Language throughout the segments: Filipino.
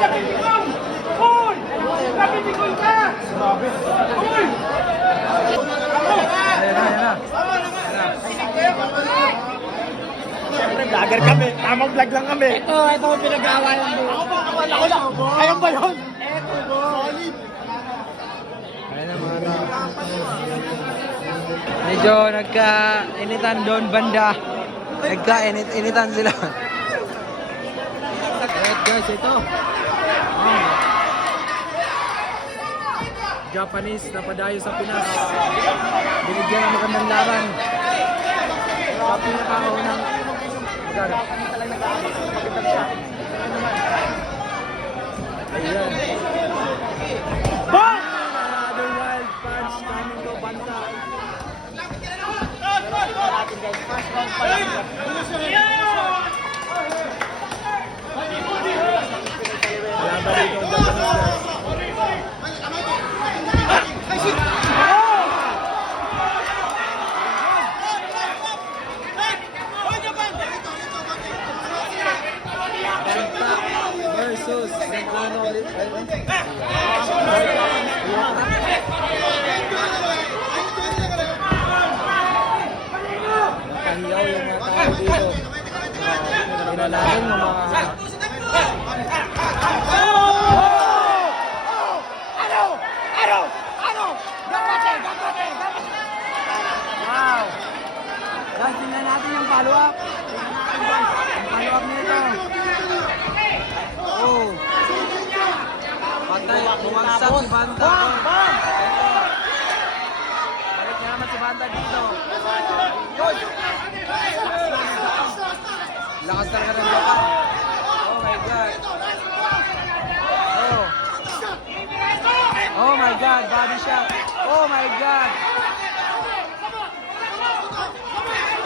Nabibigol! Uy! Nabibigol ka! Uy! Vlogger kami, tamang vlog lang kami. Ito, ito ang pinag-aawayan mo. Ako po, akala ko lang. Ayun ba yun? Eto po. Solid. Ayun na mga na. Medyo nagka-initan doon banda. Nagka-initan sila. Alright guys, ito. Japanese na padayo sa Pinas. Binigyan ng magandang laban. Sa pinakaunang Magkano? Ayan. Another wild punch coming to Banta. Wala ba dito ang Japanese guys? Nakahiyaw yung mga tao dito. Yung mga... Ano? Ano? Ano? Gapate! Gapate! Gapate! Wow! Guys, tingnan natin yung follow-up. Yung follow-up nito. Oh! Patay, bumagsak si Banta. Bang! Bang! Balik na naman si Banta dito. Lakas talaga ng Japan. Oh my God. Oh. Oh my God, body shot. Oh my God.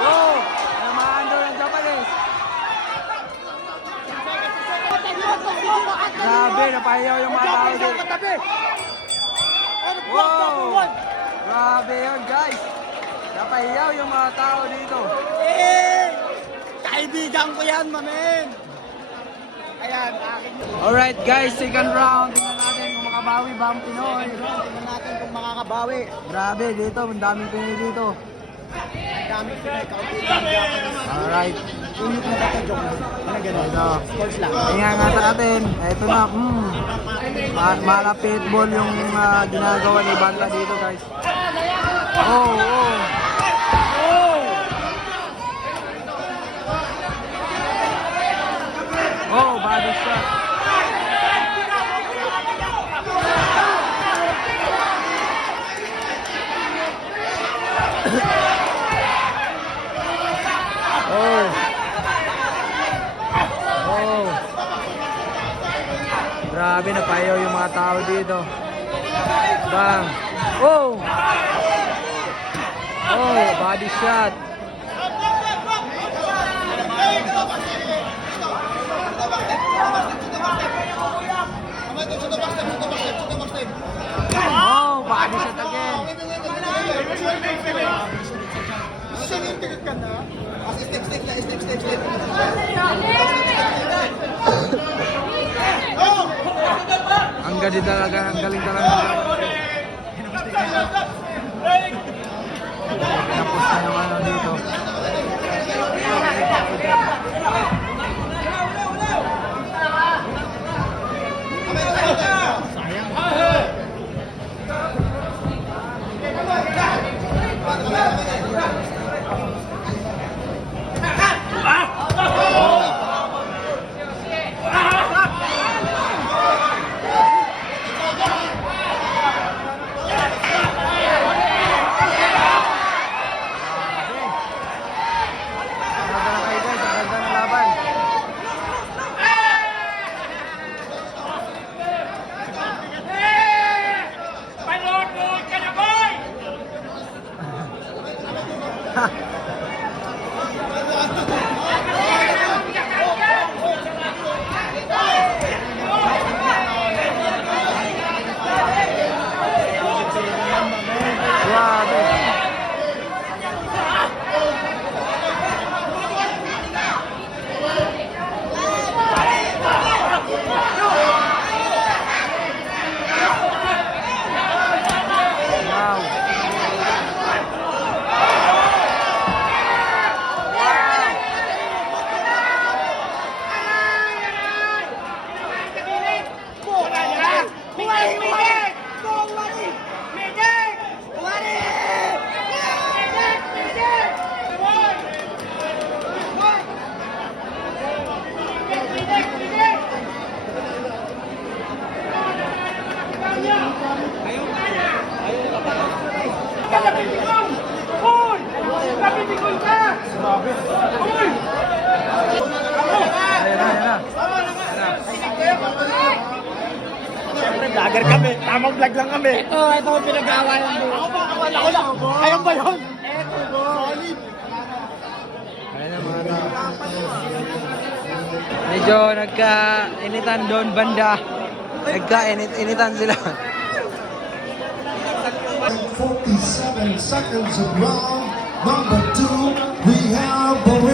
Oh, namaan daw ng Japanese. Grabe, napahiyaw yung mga tao dito. Ano? Wow! Grabe yun, guys. Napahiyaw yung mga tao dito. Eh! Kaibigan ko yan, mamen! Ayan, akin. Alright, guys, second round. Tingnan natin kung makabawi ba ang Pinoy. Tingnan natin kung makakabawi. Grabe, dito, ang daming Pinoy dito. Ang daming Pinoy, kaunti lang. Alright. Unit na ito, joke? Ano gano'n? Ito. Sports lang. Ingangata natin. Ito na, mm. Ma malapit ball yung ah, ginagawa ni Banta dito, guys. Oh, oh. Oh, body shot. Oh. Oh. Grabe, napayaw yung mga tao dito. Bang. Oh. Oh, body shot. Oh, body shot again. Ang galing talaga, ang. Na, ayan na. Siyempre, vlogger kami. Tamang vlog lang kami. Ito, ito ang pinag-aawayan mo. Ako ba? Akala ko lang. Ayun ba yun? Eto, solid. Ayan na mga tao. Medyo nagka-initan doon banda. Nagka-initan sila. 47 seconds of round number two. We have the